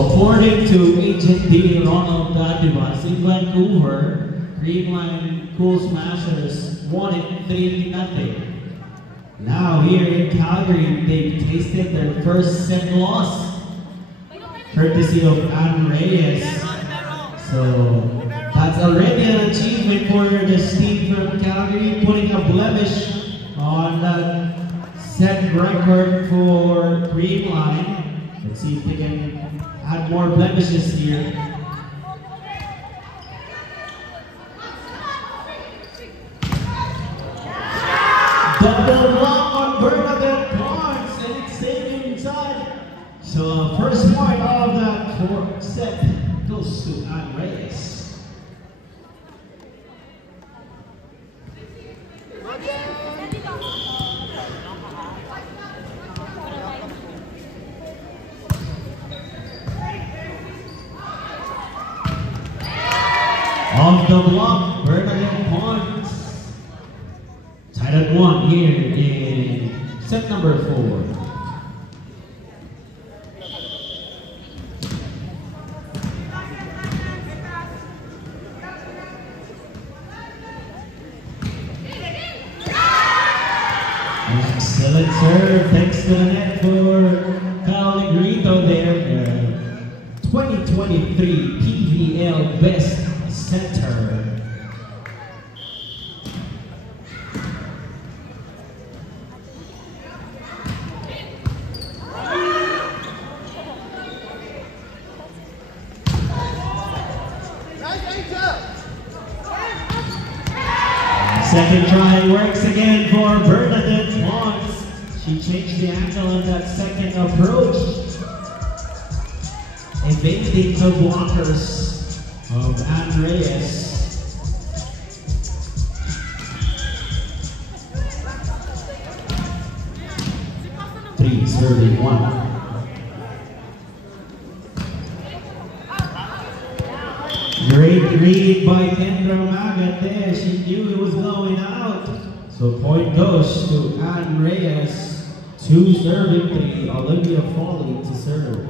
So according to Agent D. Ronald Dadivas in Vancouver, Creamline Cool Smashers won it 3-0. Now here in Calgary, they've tasted their first set loss, courtesy of Ann Reyes. So that's already an achievement for this team from Calgary, putting a blemish on that set record for Creamline. Let's see if they can add more blemishes here. Double block on Bernadette Barnes, and it's staying inside. So first point of that fourth set goes to Ann Reyes. Off the block, Bernadette Barnes. Tied at 1 here in set number 4. Excellent serve, thanks to the net for Kyle Negrito there. 2023 PVL Best Center. Second try works again for Bernadette Barnes. She changed the angle on that second approach, evading the blockers of Ann Reyes. Three serving 1. Great read by Kendra Magat there. She knew it was going out. So point goes to Ann Reyes. 2 serving 3. Olivia Foley to serve.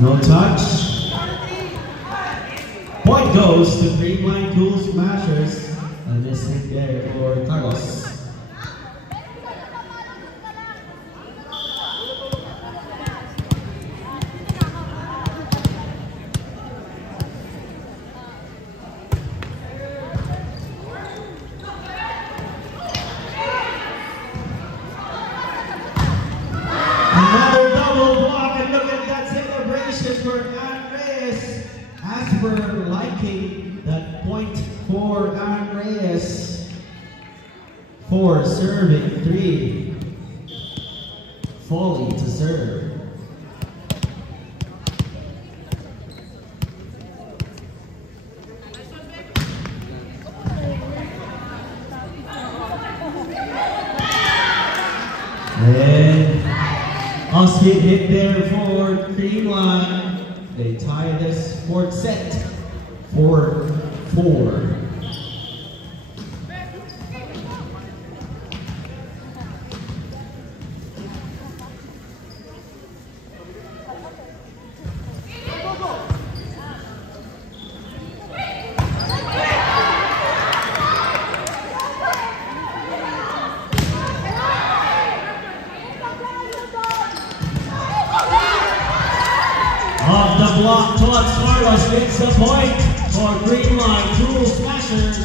No touch. Point goes to Creamline Cool Smashers. And this hit there for Carlos. Another double block, and look at that celebration for Ann Reyes. As we're liking that point for Ann Reyes. 4 serving 3. Foley to serve. And Oscar hit there for Creamline. They tie this 4th set 4-4. Off the block, Todd Carlos gets the point for Creamline Cool Smashers.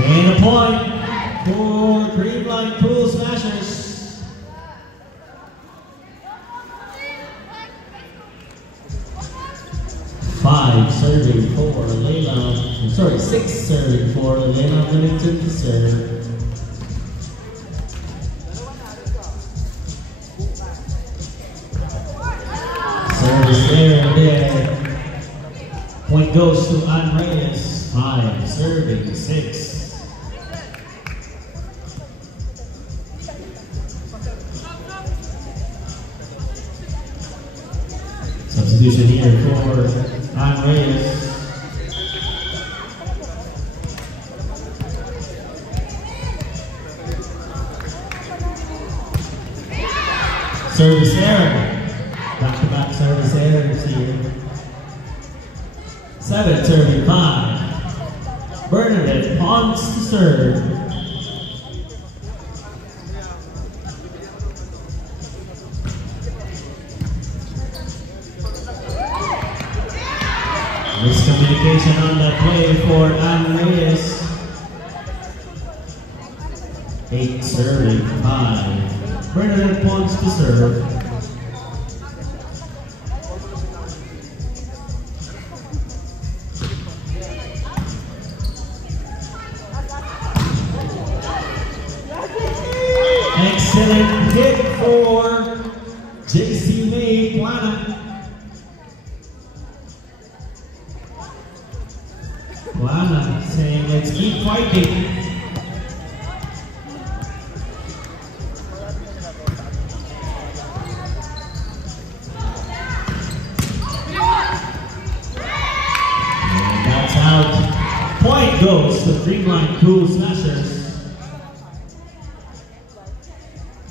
And a point for Creamline Cool Smashers. Five. serving for Layla. Sorry, 6 serving for Layla Millington to serve. Service there. Point goes to Ann Reyes. 5 serving 6. Substitution here for Ann Reyes. Service error. Back-to-back service errors here. 7 serving 5. Bernadette Ponce to serve. Miscommunication on that play for Ann Reyes. 8 serving 5. Bernadette Ponce to serve. Excellent hit for JC May Plana. Plana saying, let's keep fighting. And that's out. Point goes to Dreamline Cool Smashers.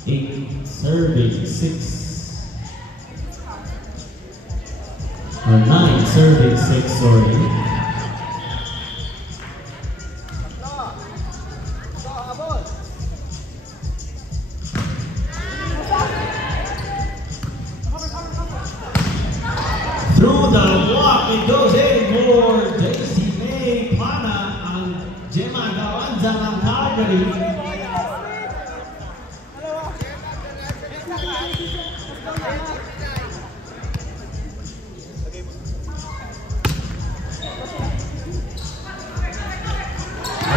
8 serving 6. Or 9 serving 6, sorry. Through the block, it goes in for JC May Plana and Gemma Galanza ng Calgary.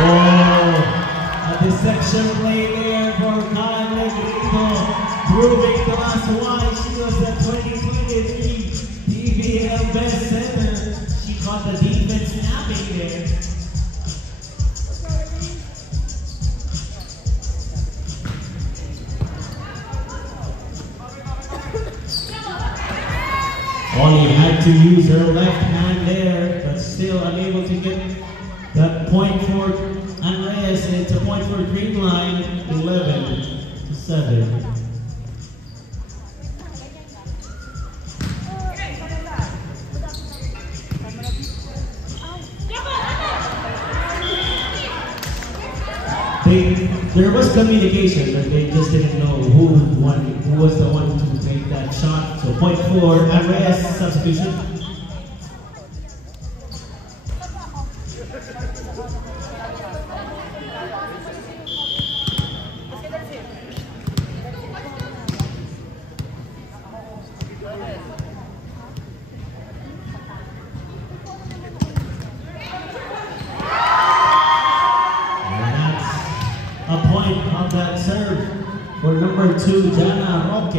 A deception play there for Kyle Negrito, proving to us why she was the 2023 PBL Best Center. She caught the defense napping there. Only had to use her left hand there, but still unable to get that point for Ann Reyes. It's a point for Dreamline, 11-7. There was communication, but they just didn't know who was the one to take that shot. So point for Ann Reyes, substitution. A point of that serve for number 2, Jana Roque.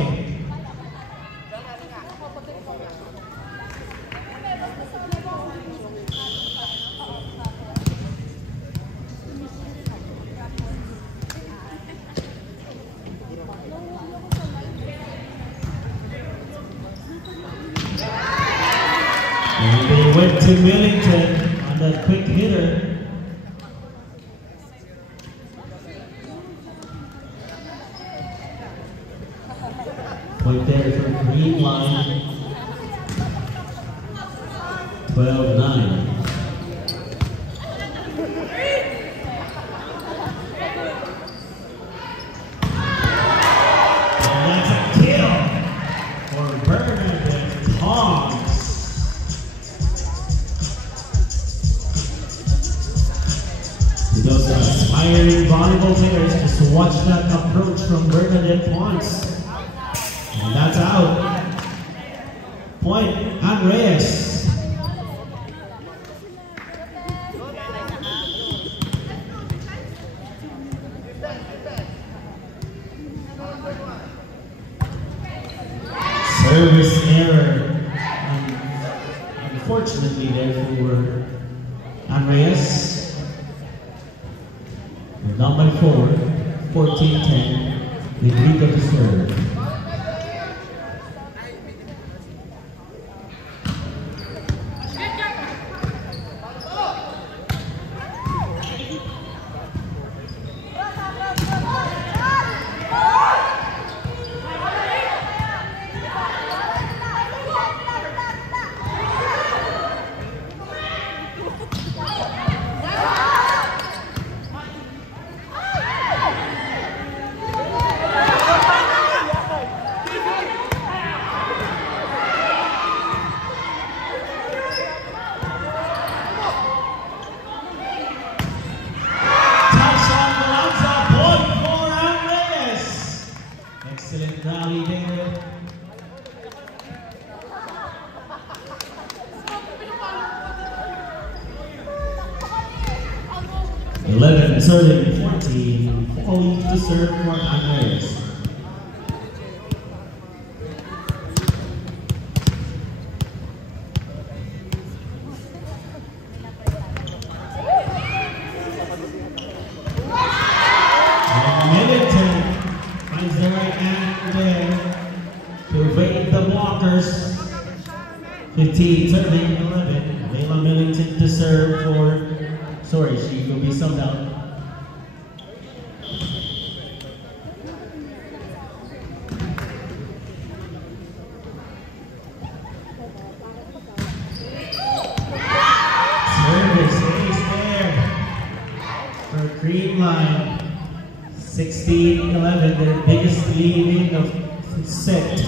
And they went to Millington on that quick hitter. Point there for Dreamline, 12-9. And that's a kill for Bernadette Ponce. To those aspiring volleyball players, just watch that approach from Bernadette Ponce. And that's out. Point, Ann Reyes. Unfortunately, therefore, Andreas, down by 4, 14-10, with Rico to serve. Excellent rally there. 11 serving 14. Only to serve for Andreas. To evade the blockers. 15 serving 11. Layla Millington to serve for, sorry, she will be subbed out. Service is there for Green Line. 16-11, their biggest lead in of set.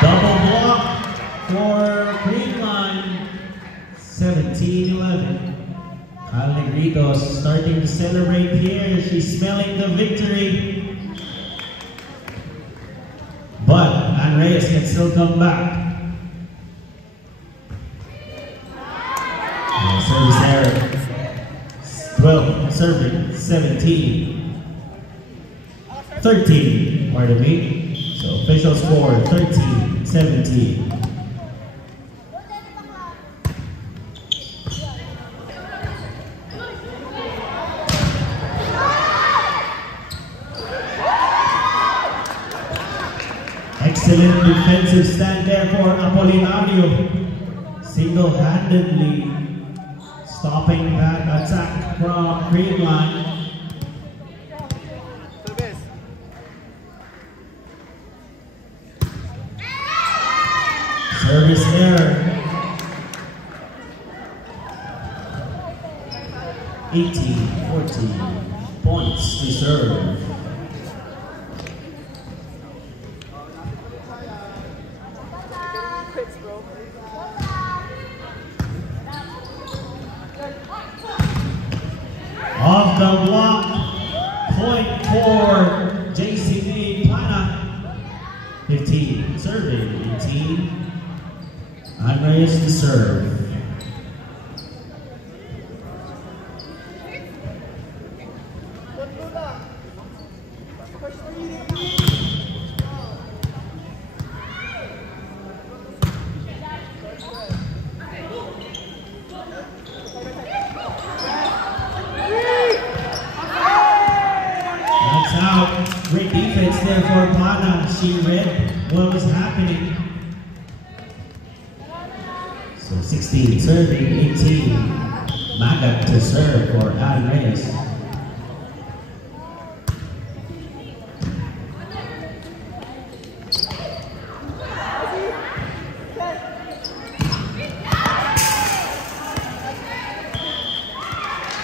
Double block for Green Line. 17-11. Kyle Negritos starting to celebrate here. She's smelling the victory. But Andreas can still come back. Service error. 12 serving 17. 13, pardon me. So official score 13-17. Excellent defensive stand there for Apolinario. Single-handedly stopping that attack from Green Line. Service error. 18-14. Points to serve. Off the block, point for JCA Plana. 15, serving 18. Andreas to serve. Great defense there for Plana. She read what was happening. So 16 serving, 18. Magat to serve for Andreas.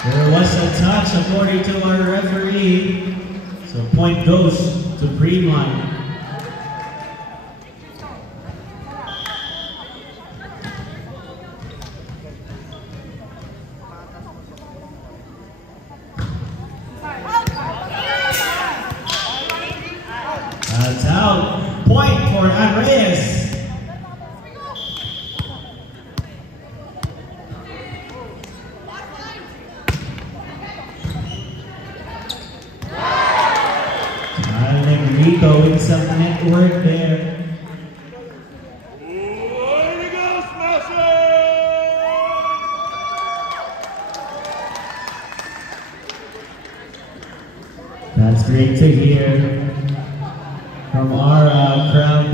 There was a touch according to our referee. So point goes to Green Line. That's out. Point for Andreas. and Rico with some network there. That's great to hear from our crowd